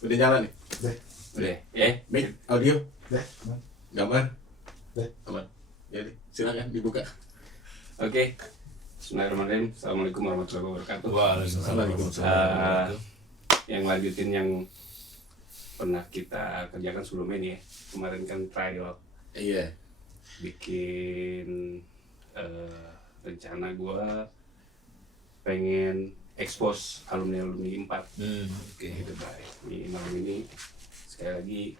Udah nyala nih? Udah, ya? Mic, audio, Udah. gambar, Udah. aman. Jadi silakan dibuka. Oke. Bismillahirrahmanirrahim. Assalamualaikum warahmatullahi wabarakatuh. Waalaikumsalam. Yang lanjutin yang pernah kita kerjakan sebelumnya nih ya. Kemarin kan trial Iya. bikin rencana gua pengen expose alumni-alumni 4. Oke. Gitu baik. Ini malam ini sekali lagi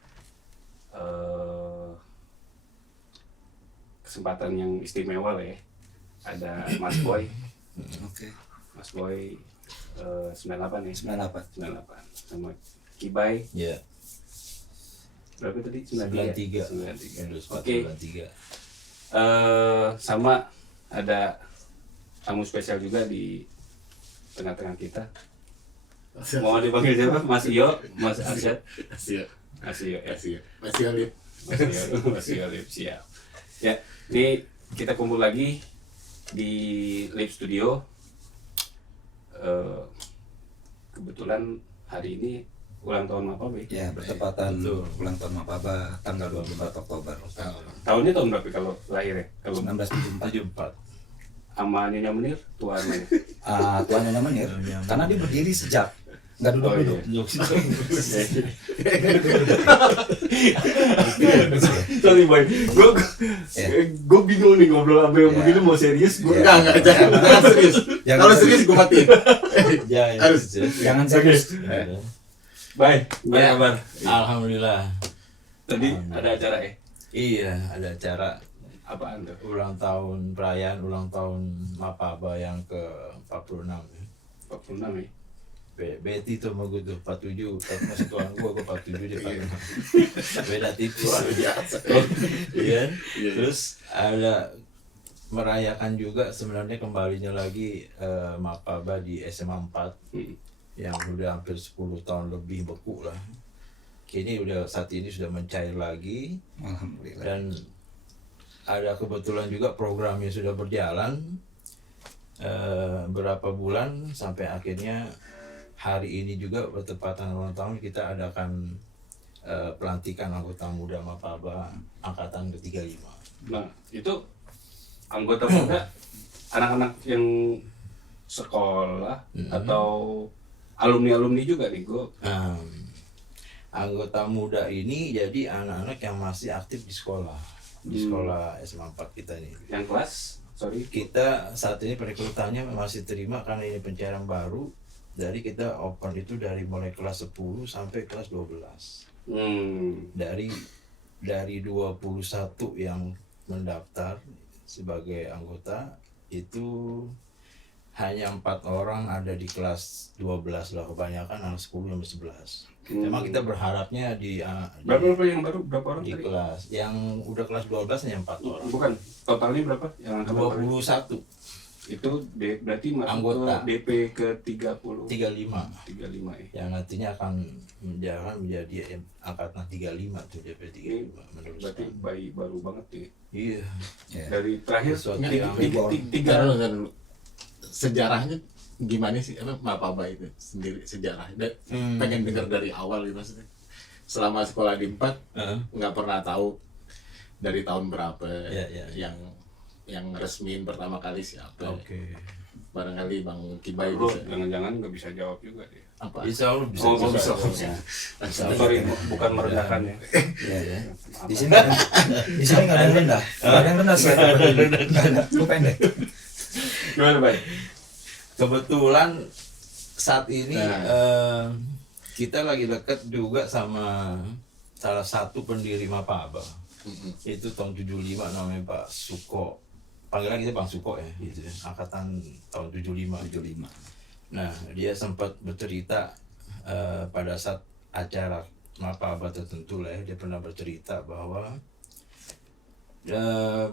kesempatan yang istimewa lah ya. Ada Mas Boy. Oke. Mas Boy 98 ya. 98. 98 sama Kibai Iya. berapa tadi? 93. 93. Oke. 93. Sama ada tamu spesial juga di tengah-tengah kita. Mau dipanggil siapa? Mas Iyo, Mas Arsyad. Asia. Asio, ya. Asia. Asia lihat. Mas Iyo, siap. Ya, ini kita kumpul lagi di Live Studio. Kebetulan hari ini ulang tahun apa, Be? Ya, bertepatan ulang tahun Mapaba tanggal 24 Oktober Tahunnya tahun berapa kalau lahirnya? Kalau 1974. sama Nyonya Menir, tuan mana? Tuan Nyonya Menir, karena dia berdiri sejak nggak duduk-duduk. Sorry boy, gue bingung nih ngobrol apa yang begini mau serius. Gue Enggak, jangan serius. Kalau serius gue matiin. Harus. Jangan serius. Baik, Ya. kabar? Alhamdulillah. Tadi ada acara ya? Iya, ada acara Apaan tuh? perayaan ulang tahun Mapaba yang ke-46. 46 ya? Betty tuh sama gue tuh 47, masih tuan gue 47 dia 46. Beda tipis. Iya. Terus ada merayakan juga sebenarnya kembalinya lagi Mapaba di SMA 4 yang udah hampir 10 tahun lebih beku lah. Kini saat ini sudah mencair lagi. Alhamdulillah. Dan ada kebetulan juga programnya sudah berjalan berapa bulan sampai akhirnya hari ini juga bertepatan ulang tahun kita adakan pelantikan anggota muda Mapaba angkatan ke-35. Nah, itu anggota muda anak-anak yang sekolah atau alumni-alumni juga nih gue. Anggota muda ini jadi anak-anak yang masih aktif di sekolah, di sekolah SMA 4 kita ini. Yang kelas, sorry. Kita saat ini perekrutannya masih terima karena ini pencairan baru. Dari kita open itu dari mulai kelas 10 sampai kelas 12. Dari 21 yang mendaftar sebagai anggota itu hanya 4 orang ada di kelas 12 lah, kebanyakan anak 10 sampai 11. Memang kita berharapnya Berapa yang baru? Berapa orang di tadi? kelas yang udah kelas 12 hanya 4 orang. Bukan, totalnya berapa? Yang angkatan baru? 21 Itu berarti masuk Anggota. ke DP ke 30 35 35 ya. yang nantinya akan menjadi angkatan 35 tuh DP 35 menurut Berarti saya. bayi baru banget ya. Iya. Ya. Dari terakhir Sesuatu tiga, yang tiga, Dulu. Sejarahnya gimana sih? Apa Mapaba itu sendiri sejarahnya? Pengen dengar dari awal gitu maksudnya. Selama sekolah di 4 nggak pernah tahu dari tahun berapa Ya. yang resmiin pertama kali siapa. Oke. Barangkali Bang Kibai bro, bisa. jangan-jangan nggak bisa jawab juga dia. Apa? Insya Allah bisa. Oh, bisa. bisa. Ya. Sorry, bukan merendahkan ya. Ya. Di sini nggak ada yang rendah. Nggak ada yang rendah sih. Nggak ada. Lu pendek. Gimana, Bay? Kebetulan saat ini Nah. kita lagi dekat juga sama salah satu pendiri Mapaba. Itu tahun 75 namanya Pak Suko. Panggilan kita Bang Suko ya, gitu ya. Angkatan tahun 75. Nah, dia sempat bercerita pada saat acara Mapaba tertentu lah ya, dia pernah bercerita bahwa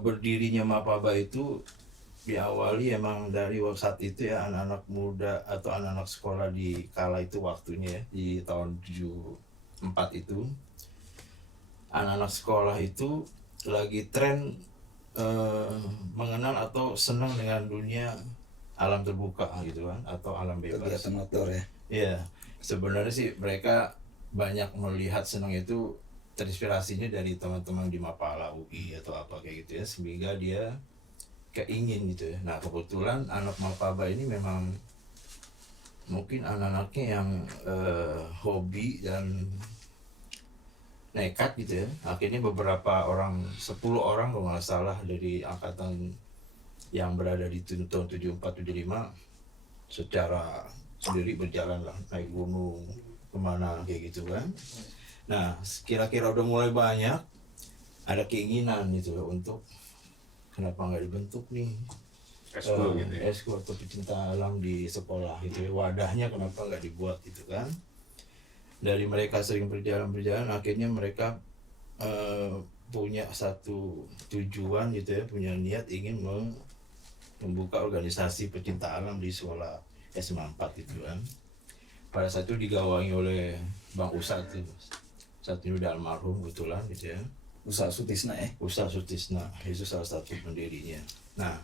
berdirinya Mapaba itu diawali emang dari saat itu ya, anak-anak muda atau anak-anak sekolah di kala itu waktunya ya, di tahun 74 itu anak-anak sekolah itu lagi tren mengenal atau senang dengan dunia alam terbuka gitu kan, atau alam bebas. Kegiatan outdoor ya. Iya, sebenarnya sih mereka banyak melihat senang itu terinspirasinya dari teman-teman di Mapala UI atau apa kayak gitu ya, sehingga dia keingin gitu ya. Nah kebetulan anak Mapaba ini memang mungkin anak-anaknya yang hobi dan nekat gitu ya. Akhirnya beberapa orang, 10 orang kalau nggak salah dari angkatan yang berada di tahun 74-75 secara sendiri berjalan lah, naik gunung kemana kayak gitu kan. Nah kira-kira udah mulai banyak, ada keinginan gitu untuk kenapa nggak dibentuk nih Eskul gitu ya. eskul atau pecinta alam di sekolah gitu ya, wadahnya kenapa nggak dibuat gitu kan. Dari mereka sering berjalan akhirnya mereka punya satu tujuan gitu ya, punya niat ingin membuka organisasi pecinta alam di sekolah SMA 4 gitu kan. Pada saat itu digawangi oleh Bang Usa tuh, saat ini udah almarhum kebetulan gitu ya. Usaha Sutisna ya. Usa Sutisna itu salah satu pendirinya. Nah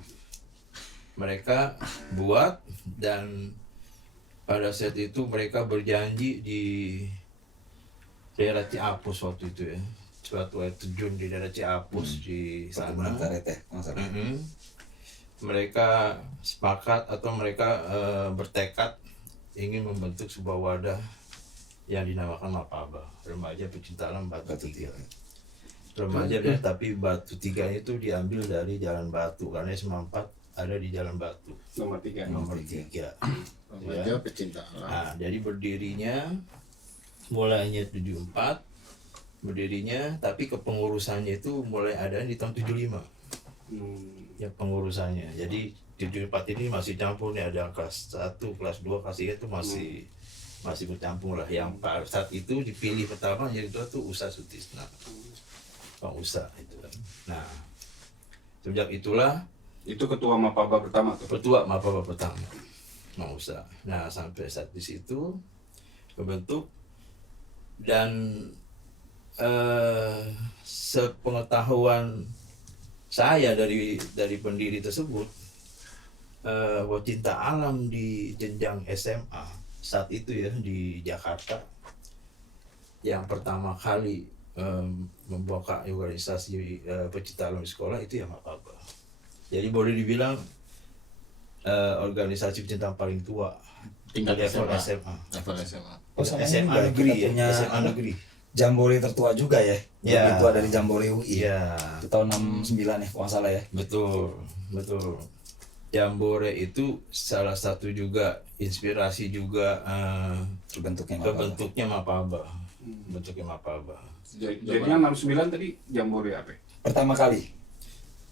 mereka buat, dan pada saat itu mereka berjanji di daerah Ciapus waktu itu ya, suatu air terjun di daerah Ciapus di sana. Perkebunan karet ya, masalah. Mereka sepakat atau mereka bertekad ingin membentuk sebuah wadah yang dinamakan Mapaba, Remaja Pecinta Alam Batu Tiga. Remaja ya, tapi Batu Tiga itu diambil dari Jalan Batu karena SMA 4 ada di Jalan Batu. Nomor 3. Nomor 3. Remaja pecinta alam. Nah, jadi berdirinya mulainya 74 berdirinya, tapi kepengurusannya itu mulai ada di tahun 75. Ya pengurusannya. Jadi 74 ini masih campur nih, ada kelas 1, kelas 2, kelas 3 itu masih bercampur lah. Yang pada saat itu dipilih pertama jadi itu tuh Usa Sutisna. Bang Usa itu kan. Nah, sejak itulah Itu ketua Mapaba pertama tuh. Ketua Mapaba pertama, Bang Usa. Nah, sampai saat di situ kebentuk, dan sepengetahuan saya dari pendiri tersebut, pecinta alam di jenjang SMA saat itu ya di Jakarta yang pertama kali membuka organisasi pecinta alam di sekolah itu ya Mapaba. Jadi boleh dibilang organisasi pecinta paling tua Tingkat level SMA. SMA. Level SMA. Oh, sama SMA juga negeri kita ya, punya SMA negeri. Jambore tertua juga ya. Ya. Lebih tua dari Jambore UI. Iya, Itu tahun 69 ya, kalau nggak salah ya. betul. Jambore itu salah satu juga inspirasi juga Terbentuknya Mapaba. kebentuknya Mapaba. Bentuknya Mapaba. Jadinya 69 tadi Jambore apa? Pertama kali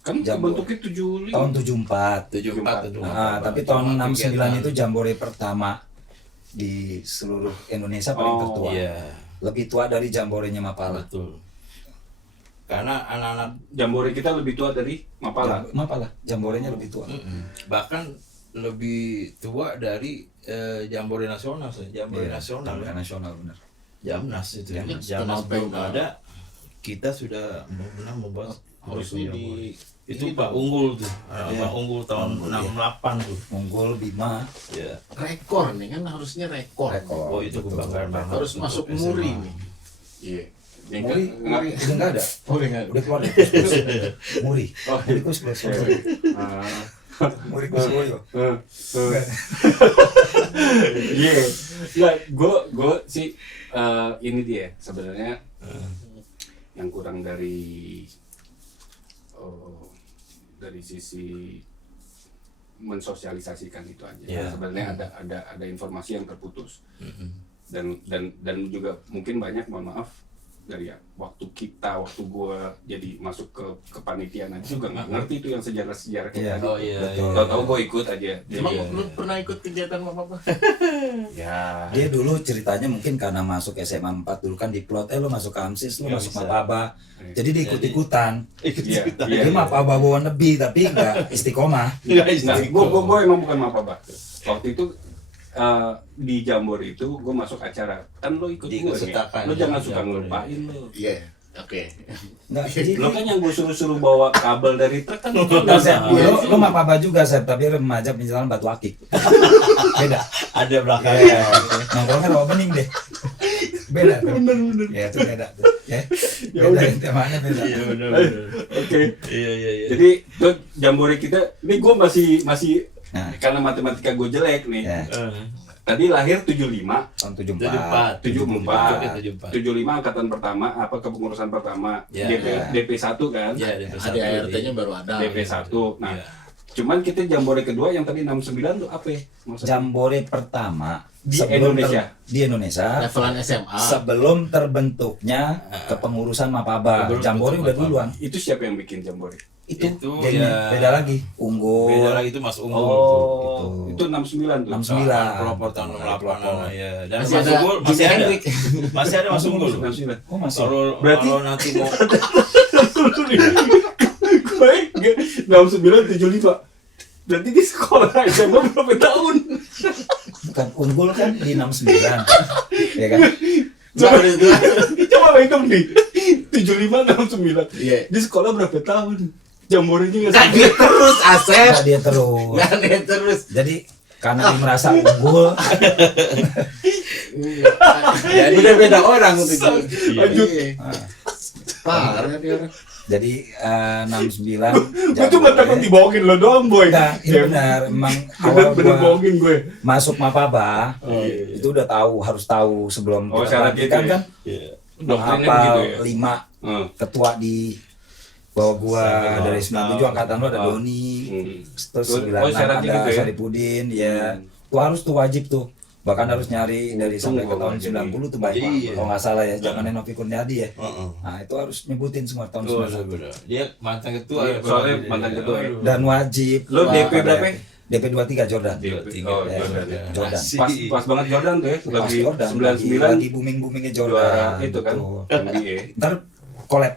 Kan Jambore. bentuknya 75. tahun 74. 74 Nah, tapi tahun 69 itu Jambore pertama di seluruh Indonesia paling tertua. Iya, Lebih tua dari Jamborenya Mapala. betul. Karena anak-anak Jambore kita lebih tua dari Mapala. Mapala, Jamborenya lebih tua. bahkan lebih tua dari Jambore Nasional, Jambore Iya, Nasional. Jambore nasional benar. Jamnas itu ya. Jamnas Jamnas belum setengah. ada, kita sudah benar membuat Harusnya di itu Pak Unggul tuh, Iya. Pak Unggul tahun Unggul, iya. 68 tuh. Unggul Bima, Ya. rekor nih kan, harusnya rekor. Rekor. Oh itu Betul. kebanggaan banget. Harus untuk masuk SMA. muri nih. Iya. Muri udah nggak ada. Muri nggak? Udah keluar dari Muri. Muri Kuswoyo. Muri Kuswoyo. Iya. Ya, gue sih ini dia sebenarnya yang kurang dari sisi mensosialisasikan itu aja. Yeah. Sebenarnya ada informasi yang terputus. Dan juga mungkin banyak, mohon maaf, dari waktu gue jadi masuk ke kepanitiaan aja juga nggak ngerti itu yang sejarah kayak Iya. tadi. Oh iya. Betul. iya. Tahu-tahu gue ikut aja. Emang Iya. lu pernah ikut kegiatan apa? Ya. Dia dulu ceritanya mungkin karena masuk SMA 4 dulu kan diplot, lo masuk Kamsis, lo Nggak masuk bisa. Mapaba. Jadi diikut-ikutan. Iya. Jadi Mapaba bawa lebih tapi nggak istiqomah. Nah, gue emang bukan Mapaba. Waktu itu di Jambore itu gue masuk acara, kan lo ikut gue nih. Diikut-sertakan Lo jangan di suka Jambore. ngelupain lo. Iya. Oke. Nggak, jadi Lo kan yang gue suruh bawa kabel dari truk kan lo Nggak, Sep. Lo Mapaba juga, Sep, tapi remaja penjalan Batu Akik. Beda. Ada belakangnya. Nongkrongnya bawa bening deh. Beda tuh. Bener. Ya itu beda tuh. Ya. Ya Beda udah. temanya beda. Iya benar. Oke. Iya. Jadi tuh jambore kita, ini gue masih Nah. karena matematika gue jelek nih. Ya, Tadi lahir 75, tahun 74. 74, 75 angkatan pertama, apa kepengurusan pertama, Ya. DP 1 kan, Iya, ADART-nya baru ada. DP 1. Nah, Iya. cuman kita jambore kedua yang tadi 69 tuh apa ya? Maksudnya? Jambore pertama Di sebelum Indonesia. di Indonesia Levelan SMA. sebelum terbentuknya kepengurusan Mapaba. Sebelum Jambore terbentuk udah Mapaba. duluan. Itu siapa yang bikin jambore? Itu Itu gengnya ya. beda lagi. Unggul. Beda lagi itu Mas Unggul. Oh, Itu. itu 69 tuh. 69. Pelopor tahun 68 ya. Dan Masih Mas ada Unggul Jimi masih ada. Hendrix. Masih ada Mas Unggul. 69. Oh masih. Berarti- Kalau nanti mau Gue 69 75. Berarti di sekolah SMA berapa tahun? Bukan Unggul kan di 69. Ya kan? Coba hitung nih. 75 69. Iya. Di sekolah berapa tahun? Jamborenya nggak Nggak sampai. dia terus Asep. Nggak dia terus. Nggak dia terus. Jadi karena dia merasa unggul, Jadi udah beda orang itu. Lanjut. Iya. Parah dia orang. jadi 69. Gue cuma takut dibohongin lo doang, boy. Enggak, ini Ya, benar. Emang awal bener gua bohongin gue. masuk Mapaba, iya. itu udah tahu, harus tahu sebelum Oh, kita syarat pelantikan itu ya? kan. Doktrinnya Hafal begitu ya. 5 Hmm. ketua di bawah gua Sampai dari 97 angkatan lu ada Oh. Doni, Hmm. terus Oh, 96 syaratnya ada gitu ya? Saripudin, ya. Hmm. Tuh harus tuh wajib tuh. Bahkan harus nyari dari Untung sampai ke gua tahun nggak jadi. 90 tuh baik Iya. kalau nggak salah ya, zamannya Novi Kurniadi ya. Heeh. Nah, itu harus nyebutin semua tahun Oh, 91. benar. Dia mantan ketua. Iya, soalnya mantan ketua ya. Dan wajib. Lo Wah, DP berapa? DP 23 Jordan. Oh, Ya, Jordan ya. Jordan. Pas banget Jordan tuh ya. Pas Lagi Jordan, 99 lagi booming-boomingnya Jordan. juara itu kan. Tuh. NBA. Ntar collab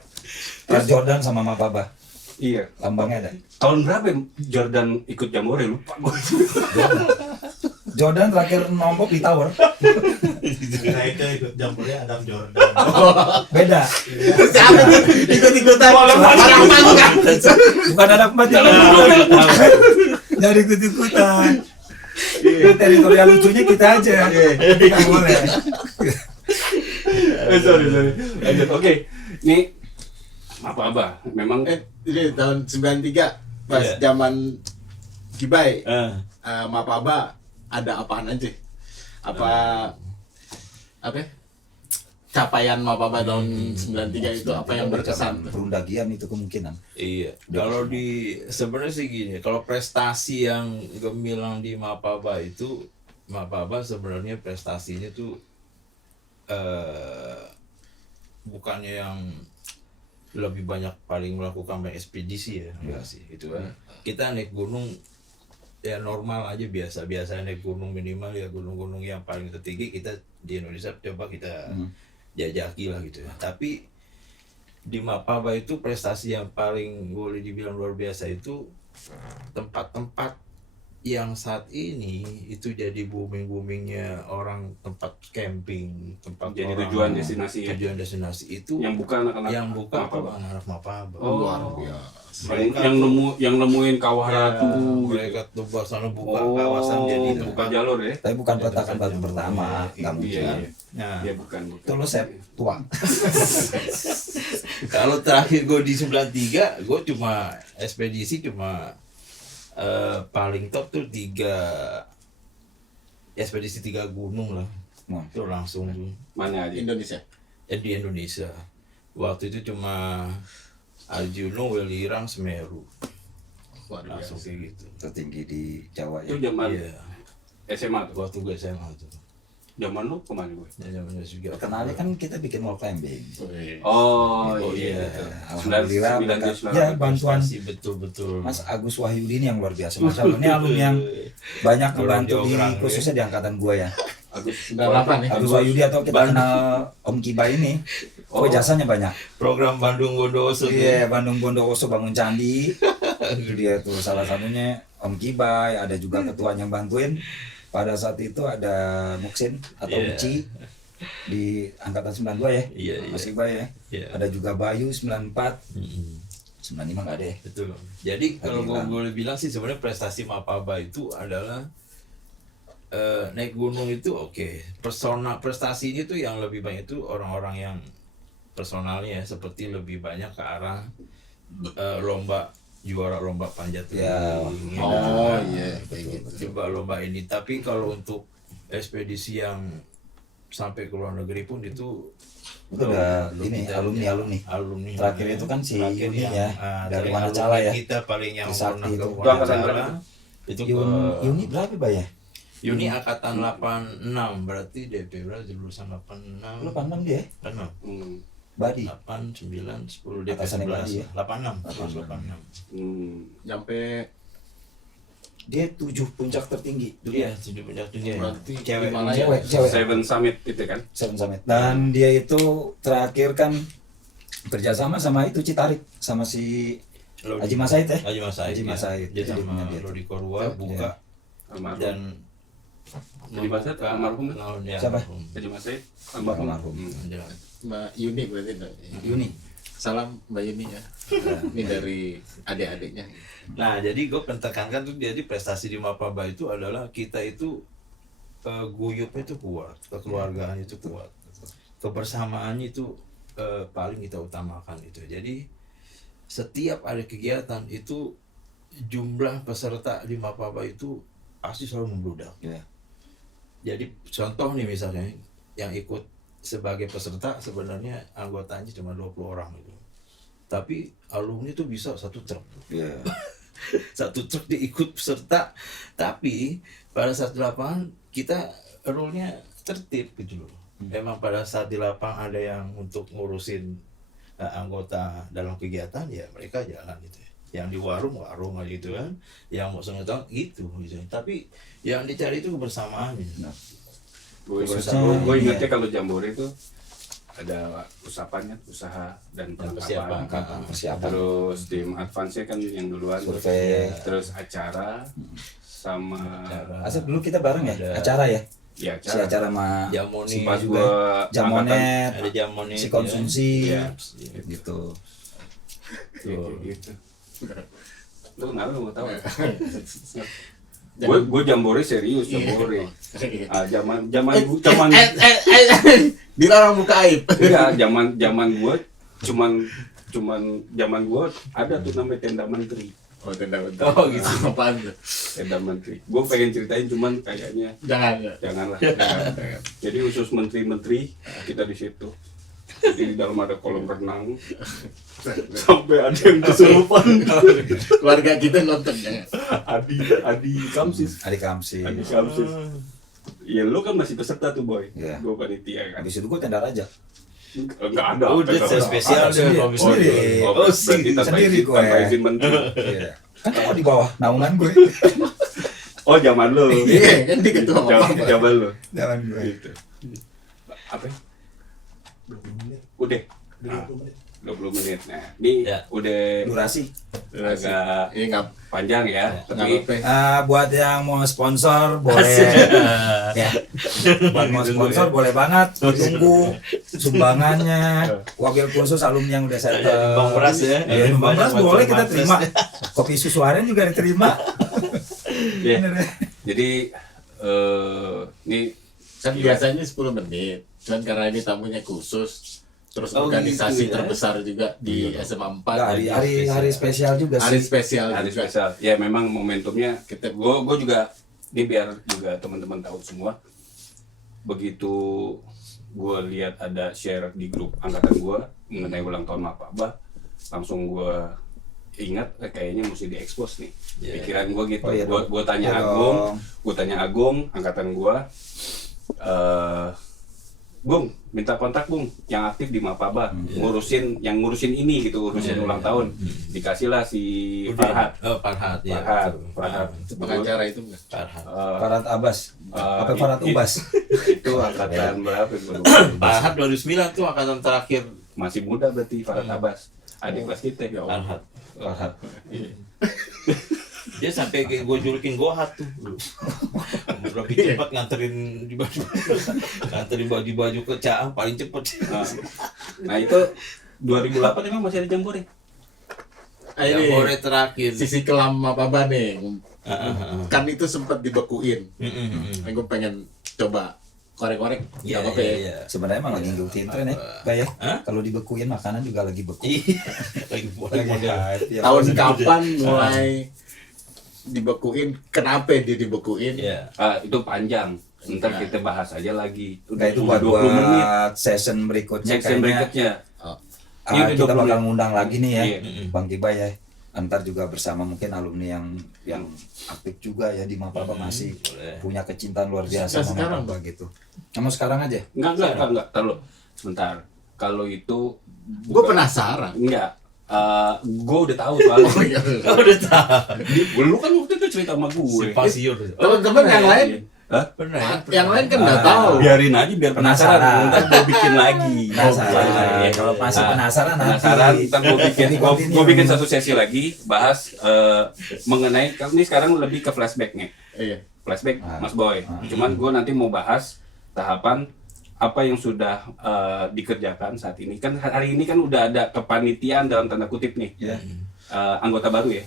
Air Jordan sama Mapaba. Iya. Lambangnya ada. Tahun berapa ya Jordan ikut Jambore, lupa gue. Jordan terakhir nombok di Tower. Nah itu ikut jambore Adam Jordan. Beda. Siapa nih ikut-ikutan? Orang malu kan? Bukan anak mati. Jadi ikut-ikutan. Teritorial lucunya kita aja. Nggak boleh. Sorry. Lanjut. Oke. Nih apa memang Ini tahun 93 pas Iya. zaman Kibai, Eh, Mapaba ada apaan aja? Apa ya? Capaian Mapaba tahun 93 itu apa yang berkesan? Perundagian itu kemungkinan. Iya, kalau di sebenarnya sih gini, kalau prestasi yang gemilang di Mapaba itu, Mapaba sebenarnya prestasinya tuh bukannya yang lebih banyak paling melakukan banyak ekspedisi ya, enggak sih, itu kan. Kita naik gunung ya normal aja, biasa naik gunung minimal ya gunung-gunung yang paling tertinggi kita di Indonesia coba kita jajaki lah gitu ya. Tapi di Mapaba itu prestasi yang paling boleh dibilang luar biasa itu tempat-tempat yang saat ini itu jadi boomingnya orang, tempat camping, tempat Jadi orang- tujuan destinasi ya? tujuan destinasi itu yang bukan anak-anak yang buka Mapaba. anak Mapaba. Oh. Luar biasa. yang nemuin kawah Ya, ratu mereka tuh sana buka Oh, kawasan jadi buka jalur ya. Tapi bukan peletakan batu pertama, nggak mungkin. Iya. Nah, Iya bukan. Itu lo set tua. kalau terakhir gue di 93, gue cuma ekspedisi cuma paling top tuh 3 ekspedisi 3 gunung lah. Wah. Itu langsung tuh Mana aja? Indonesia. di Indonesia. Waktu itu cuma Arjuna, Welirang, Semeru. Luar Langsung biasa. kayak gitu. Tertinggi di Jawa Itu ya. zaman Iya. SMA tuh. Waktu gue SMA tuh. Zaman lu kemana gue? Ya, zamannya juga. Kenalnya kan kita bikin wall climbing. Oh iya. Alhamdulillah berkat 99. ya bantuan Betul. Mas Agus Wahyudi ini yang luar biasa. Masya Allah, ini alumni yang banyak membantu di khususnya di angkatan gua ya. Agus 98 nih. Agus Wahyudi atau kita kenal Om Kiba ini. Oh, jasanya banyak. Program Bandung Bondowoso. Iya, Bandung Bondowoso bangun candi. Itu dia tuh salah satunya Om Kibai, ada juga ketuanya yang bantuin. Pada saat itu ada Muksin atau Iya. Uci di angkatan 92 ya. Iya. Mas Ibai ya. Iya. Ada juga Bayu 94, Mm-mm. 95 enggak ada ya. Betul. Jadi kalau gue Hilang. boleh bilang sih sebenarnya prestasi Mapaba itu adalah naik gunung itu oke. Prestasinya tuh yang lebih banyak itu orang-orang yang personalnya ya, seperti lebih banyak ke arah juara lomba panjat tebing. Ya. gitu Oh kan. iya, kayak gitu. Coba lomba ini. Tapi kalau untuk ekspedisi yang sampai ke luar negeri pun itu udah belum ini kita- alumni terakhir itu kan si Terakhir Yuni yang, ya dari alumni Wanacala ya. kita paling yang Trisakti pernah ke itu. Itu angkatan Wanacala berapa? itu Yuni berapa Pak ya? Yuni angkatan 86 berarti DP berarti lulusan 86 Lu pandang dia? 86 Hmm. Badi. 8, 9, 10, DP Atasannya 11 Badi ya? 86 86. Sampai Dia 7 puncak tertinggi Iya, 7 puncak dunia. Berarti Cewek. Himalaya. cewek Seven Summit itu kan. Seven Summit. Dan dia itu terakhir kan kerjasama sama itu Citarik sama si Lodi- Haji Masaid ya? Haji Masaid. Haji ya. Masaid. Dia Jadi sama punya dia. Lodi Korwa Iya. buka Almarhum. dan Haji Masaid membuka almarhum. tahun ya, Siapa? almarhum. Haji Masaid almarhum. Almarhum. Jalan. Mbak Yuni berarti Mbak. Yuni. Salam Mbak Yuni ya. Ini dari adik-adiknya. Nah, jadi gue tekankan tuh, jadi prestasi di Mapaba itu adalah kita itu guyupnya itu kuat, kekeluargaan itu kuat, kebersamaannya itu paling kita utamakan itu. Jadi setiap ada kegiatan itu jumlah peserta di Mapaba itu pasti selalu membludak. Ya. Jadi contoh nih misalnya yang ikut sebagai peserta sebenarnya anggotanya cuma 20 orang itu. Tapi alumni itu bisa satu truk. Ya. Satu truk diikut peserta, tapi pada saat di lapangan kita rule-nya tertib gitu loh. Memang pada saat di lapangan ada yang untuk ngurusin anggota dalam kegiatan, ya mereka jalan gitu ya. Yang di warung aja gitu kan, yang mau sengetang gitu. Tapi yang dicari itu kebersamaannya. Gue ingatnya kalau Jambore itu ada usapannya, usaha dan persiapan. perlengkapan. Persiapan. Terus tim advance kan yang duluan, Survei. terus acara sama Asal dulu kita bareng ya, Ada. acara ya. ya Si acara. acara sama Jamoni Pas juga. gue Jamonet, ada jamonet si konsumsi Iya. gitu. gitu. Lu kenapa lu mau tahu? Gue Jambore serius, Jambore. Ah, zaman Dilarang buka aib. enggak, zaman gue cuman zaman gue ada tuh namanya tenda menteri. Oh, tenda menteri. Oh, gitu. Apaan tuh? Tenda menteri. Gue pengen ceritain cuman kayaknya Jangan ya. janganlah. Jadi khusus menteri-menteri kita di situ. Jadi di dalam ada kolam renang. Sampai ada yang kesurupan. Keluarga kita nonton ya. Adi Kamsis. Adik Kamsi. Adi Kamsis. Iya, lu kan masih peserta tuh, Boy. Iya. Gue panitia kan. Habis itu gue tenda raja. Enggak ada. Oh, dia Enggak ada. spesial Ada dia sendiri. kalau Oh, misalnya. Sendiri. berarti tanpa sendiri izin, gue. tanpa izin menteri. Iya. Kan cuma di bawah naungan gue. Oh, zaman lu. Iya, kan dia ketua Zaman lu. Naungan gue. Gitu. Apa? 20 menit. Udah. 20 menit. 20 menit. Nah, ini Ya. udah Durasi. agak Ini nggak panjang ya, tapi apa-apa. Buat yang mau sponsor boleh ya. Buat mau sponsor boleh banget. Tunggu sumbangannya. Wakil khusus alumni yang udah saya Bang Beras ya. Iya, Bang Beras Banyak boleh kita macam terima. Beras. Kopi susu aren juga diterima. ya. Bener ya? Jadi ini Kan biasanya 10 menit. Cuman karena ini tamunya khusus, terus Oh, organisasi gitu ya. terbesar juga di SMA 4. Nggak, hari spesial juga hari sih. spesial hari juga. spesial. Ya memang momentumnya kita gue juga ini biar juga teman-teman tahu semua. Begitu gue lihat ada share di grup angkatan gue mengenai ulang tahun Mapaba, langsung gue ingat kayaknya mesti diekspos nih. Yeah. Pikiran gue gitu. Oh, iya dong. Gue tanya Iya Agung, dong. gue tanya Agung angkatan gue. Bung, minta kontak Bung yang aktif di Mapaba, ngurusin ini gitu, urusin ulang tahun. Dikasihlah si Farhat. Oh, Farhat ya. Farhat, betul. Farhat. Itu pengacara itu enggak? Farhat. Farhat Abbas. Apa Farhat Ubas? Itu angkatan berapa? Gua lupa. Farhat 2009 tuh angkatan terakhir Masih muda berarti Farhat Abbas. Adik kelas kita ya. Farhat. Farhat. Dia sampai kayak gue julukin Gohat tuh dulu. Lebih cepat nganterin baju ke Caang paling cepet. Nah itu 2008 emang masih ada Jambore. Yang ini Hore terakhir. sisi kelam apa nih? Ah. Kan itu sempat dibekuin. Gue pengen coba korek-korek. Iya, Nggak apa-apa ya. iya. Sebenarnya emang lagi ngikutin tren ya, Bay ya. Kalau dibekuin makanan juga lagi beku. Iya. Lagi Lagi model. hype, ya. Tahun kapan mulai dibekuin? Kenapa dia dibekuin? Iya. Itu panjang. Ntar Nah. kita bahas aja lagi. Nah, itu buat 20 menit. session berikutnya Section kayaknya berikutnya. Oh, Ini udah kita 20 bakal menit. ngundang lagi nih ya, Iya. Bang Kibay ya. Antar juga bersama mungkin alumni yang aktif juga ya di Mapaba masih Boleh. punya kecintaan luar biasa Nah, sama sekarang, Mapaba gitu. Kamu sekarang aja? Enggak. Terlalu. Sebentar. Kalau itu gue penasaran. Enggak. Gue udah tahu soalnya. Oh, iya. Udah tahu. Lu kan waktu itu cerita sama gue. Pasir. Teman-teman yang lain, Hah? Pernah ya? yang lain kan nggak tahu. Biarin aja biar penasaran. Penasaran. Ntar gue bikin lagi. Penasaran. Iya. Kalau masih penasaran nanti. Penasaran, ntar gue bikin, Jadi continue. gue bikin satu sesi lagi bahas mengenai, kalau ini sekarang lebih ke flashbacknya. Iya. Flashback, Ah. Mas Boy. Cuman gue nanti mau bahas tahapan apa yang sudah dikerjakan saat ini. Kan hari ini kan udah ada kepanitiaan dalam tanda kutip nih. Ya. Anggota baru ya.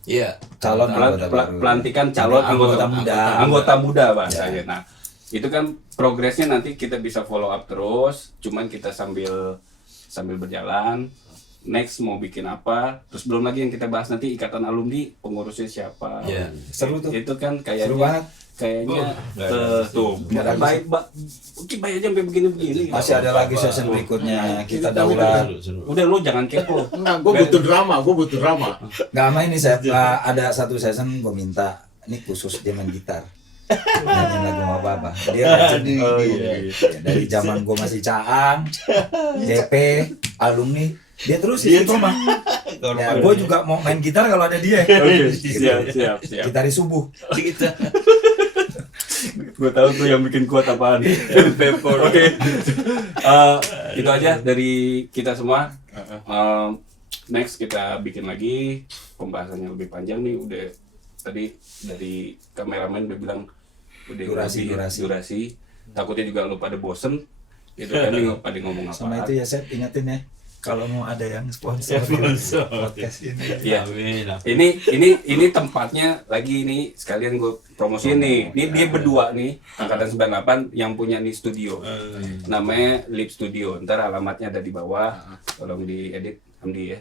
Iya. Calon anggota baru. Pelantikan calon Anggota muda. Anggota muda bahasanya. Nah, itu kan progresnya nanti kita bisa follow up terus. Cuman kita sambil berjalan. Next mau bikin apa? Terus belum lagi yang kita bahas nanti ikatan alumni, pengurusnya siapa? Iya. Seru tuh. Itu kan Seru banget. kayaknya nggak ada. tuh Nggak ada. baik baik aja sampai begini-begini. Masih ada lagi session berikutnya kita daulat. Udah lu jangan kepo. Enggak, gue butuh drama. Gak ama ini saya ada satu session gue minta ini khusus dia main gitar. Nyanyiin lagu Mapaba. Dia legend. Ya, dari zaman gue masih caang, DP, alumni, dia terus istiqomah. Ya, gue juga mau main gitar kalau ada dia. Oke, Gitu. siap. Gitaris subuh. Kita. Gue tahu tuh yang bikin kuat apaan. Oke. Itu aja dari kita semua. Next kita bikin lagi pembahasannya lebih panjang nih. Udah tadi dari kameramen udah bilang udah durasi. Takutnya juga lu pada bosen. Gitu kan pada ngomong apa. Sama itu ya Sep, ingetin ya. Kalau mau ada yang sponsor podcast ini. Iya. Ini tempatnya lagi ini sekalian gue promosiin nih. Ini dia berdua nih angkatan 98 yang punya nih studio. Namanya Lip Studio. Ntar alamatnya ada di bawah. Tolong diedit Hamdi ya.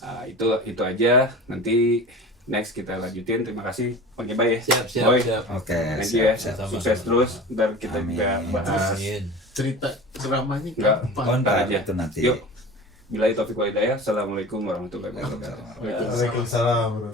Nah, itu aja. Nanti next kita lanjutin. Terima kasih Bang Kibay ya. Siap. Boy. Oke, Thank you ya. siap. Sukses terus. Ntar kita Amin. juga bahas. Amin. Cerita dramanya Enggak. kapan? Ntar aja. Itu nanti. Yuk. Bila taufiq wal hidayah. Assalamualaikum warahmatullahi wabarakatuh. Waalaikumsalam bro.